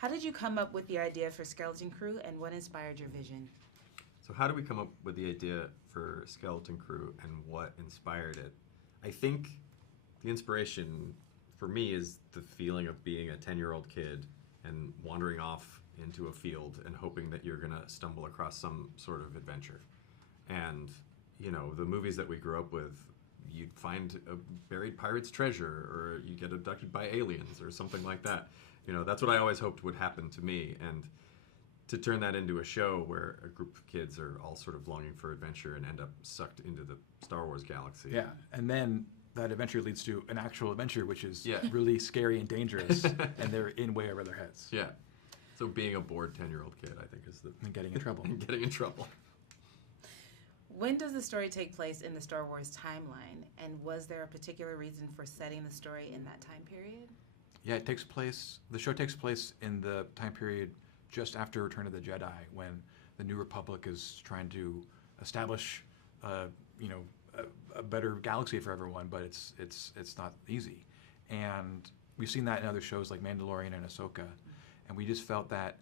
How did you come up with the idea for Skeleton Crew, and what inspired your vision? So how did we come up with the idea for Skeleton Crew and what inspired it? I think the inspiration for me is the feeling of being a 10-year-old kid and wandering off into a field and hoping that you're going to stumble across some sort of adventure. And, you know, the movies that we grew up with, you'd find a buried pirate's treasure or you get abducted by aliens or something like that. You know, that's what I always hoped would happen to me. And to turn that into a show where a group of kids are all sort of longing for adventure and end up sucked into the Star Wars galaxy. Yeah, and then that adventure leads to an actual adventure, which is Yeah. really scary and dangerous, and they're in way over their heads Yeah. So being a bored 10-year-old kid, I think, is the and getting in trouble. and getting in trouble. When does the story take place in the Star Wars timeline, and was there a particular reason for setting the story in that time period? Yeah, it takes place. The show takes place in the time period just after Return of the Jedi, when the New Republic is trying to establish, a better galaxy for everyone. But it's not easy, and we've seen that in other shows like Mandalorian and Ahsoka, and we just felt that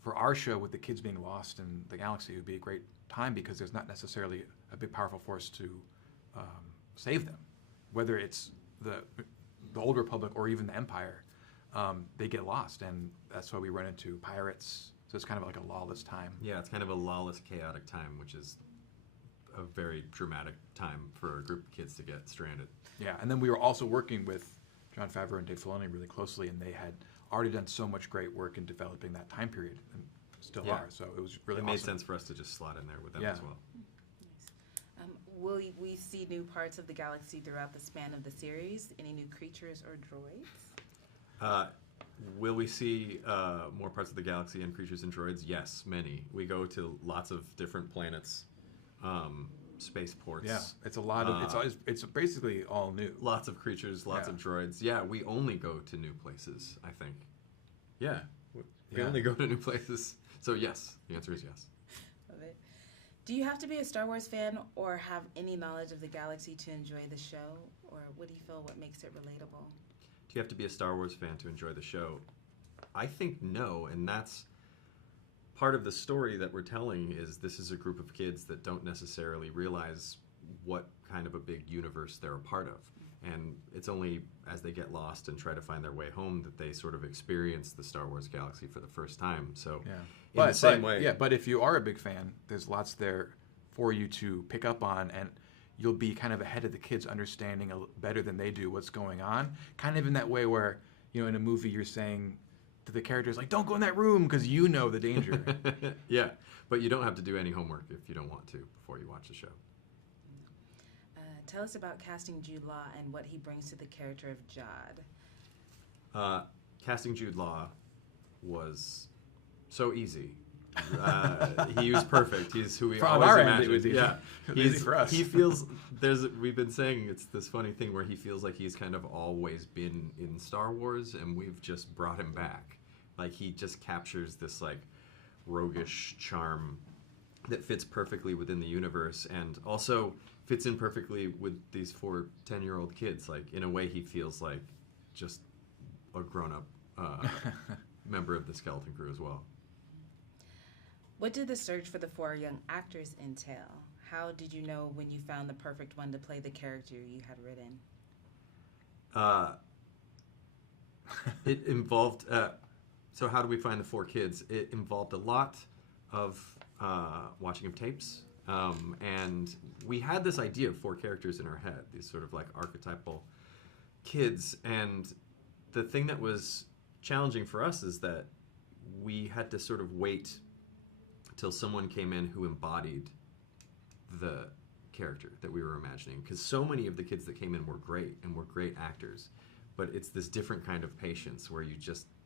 for our show, with the kids being lost in the galaxy, it would be a great time because there's not necessarily a big powerful force to save them, whether it's the Old Republic or even the Empire. They get lost, and that's why we run into pirates. So it's kind of like a lawless time. Yeah, it's kind of a lawless, chaotic time, which is a very dramatic time for a group of kids to get stranded. Yeah, and then we were also working with Jon Favreau and Dave Filoni really closely, and they had already done so much great work in developing that time period, and still Yeah. are. So it was really It made awesome. sense for us to just slot in there with them Yeah. as well. Will we see new parts of the galaxy throughout the span of the series? Any new creatures or droids? Will we see more parts of the galaxy and creatures and droids? Yes, many. We go to lots of different planets, spaceports. Yeah, it's a lot of it's basically all new. Lots of creatures, lots Yeah. of droids. Yeah, we only go to new places, I think. Yeah, we Yeah. only go to new places. So yes, the answer is yes. Love it. Do you have to be a Star Wars fan or have any knowledge of the galaxy to enjoy the show? Or what do you feel what makes it relatable? Do you have to be a Star Wars fan to enjoy the show? I think no, and that's part of the story that we're telling is this is a group of kids that don't necessarily realize what kind of a big universe they're a part of. And it's only as they get lost and try to find their way home that they sort of experience the Star Wars galaxy for the first time. So Yeah, in the same way. Yeah, but if you are a big fan, there's lots there for you to pick up on, and you'll be kind of ahead of the kids, understanding better than they do what's going on. Kind of in that way where, you know, in a movie you're saying to the characters like, "Don't go in that room," because you know the danger. Yeah, but you don't have to do any homework if you don't want to before you watch the show. Tell us about casting Jude Law and what he brings to the character of Jod. Casting Jude Law was so easy. He was perfect. He's who we From always our end, imagined. it was easy. Yeah, It was easy for us. He feels we've been saying it's this funny thing where he feels like he's kind of always been in Star Wars, and we've just brought him back. Like he just captures this like roguish charm that fits perfectly within the universe, and also fits in perfectly with these 4 10-year-old kids. Like in a way, he feels like just a grown-up member of the Skeleton Crew as well. What did the search for the 4 young actors entail? How did you know when you found the perfect one to play the character you had written? It involved. So how do we find the 4 kids? It involved a lot of watching of tapes, and we had this idea of 4 characters in our head, these sort of like archetypal kids. And the thing that was challenging for us is that we had to sort of wait till someone came in who embodied the character that we were imagining, because so many of the kids that came in were great and were great actors, but it's this different kind of patience where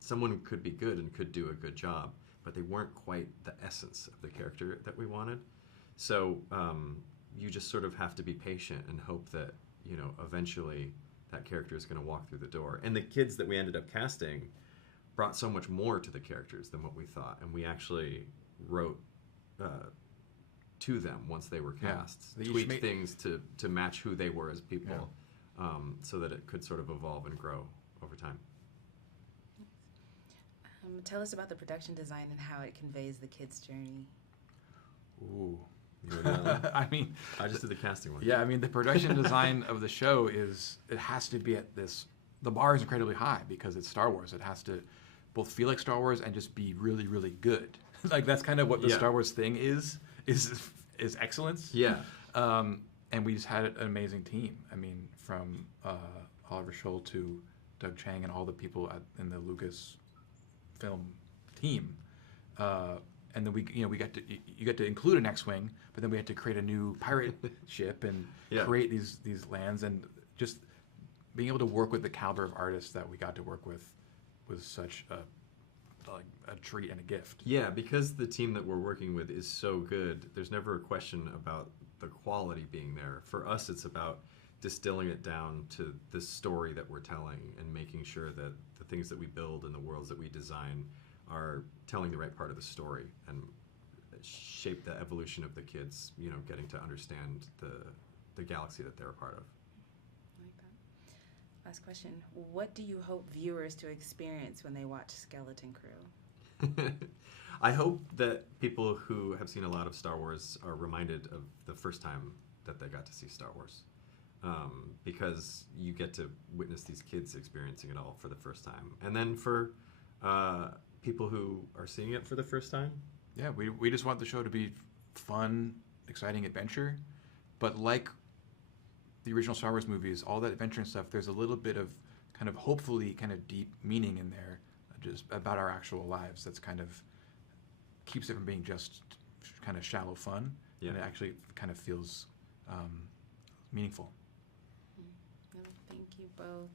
someone could be good and could do a good job, but they weren't quite the essence of the character that we wanted. So you just sort of have to be patient and hope that, you know, eventually that character is going to walk through the door. And the kids that we ended up casting brought so much more to the characters than what we thought, and we actually wrote to them once they were cast, tweaked things to match who they were as people, so that it could sort of evolve and grow over time. Tell us about the production design and how it conveys the kid's journey. Ooh. You want that one? I mean, I just did the casting one. yeah, I mean, the production design of the show it has to be at this, the bar is incredibly high because it's Star Wars. It has to both feel like Star Wars and just be really, really good. Like, that's kind of what the Yeah. Star Wars thing is excellence. Yeah. And we just had an amazing team. I mean, from Oliver Scholl to Doug Chang and all the people in the Lucas film team. And then we got to you got to include an X-wing, but then we had to create a new pirate ship and Yeah. create these lands, and just being able to work with the caliber of artists that we got to work with was such a treat and a gift. Yeah, because the team that we're working with is so good, there's never a question about the quality being there. For us, it's about distilling it down to the story that we're telling and making sure that the things that we build and the worlds that we design are telling the right part of the story and shape the evolution of the kids, getting to understand the galaxy that they're a part of. I like that. Last question. What do you hope viewers to experience when they watch Skeleton Crew? I hope that people who have seen a lot of Star Wars are reminded of the first time that they got to see Star Wars. Because you get to witness these kids experiencing it all for the first time. And then for people who are seeing it for the first time, Yeah, we just want the show to be fun, exciting adventure, but like the original Star Wars movies, all that adventure and stuff, there's a little bit of hopefully deep meaning in there, just about our actual lives. That's keeps it from being just shallow fun, Yeah. and it actually feels meaningful. No, thank you both.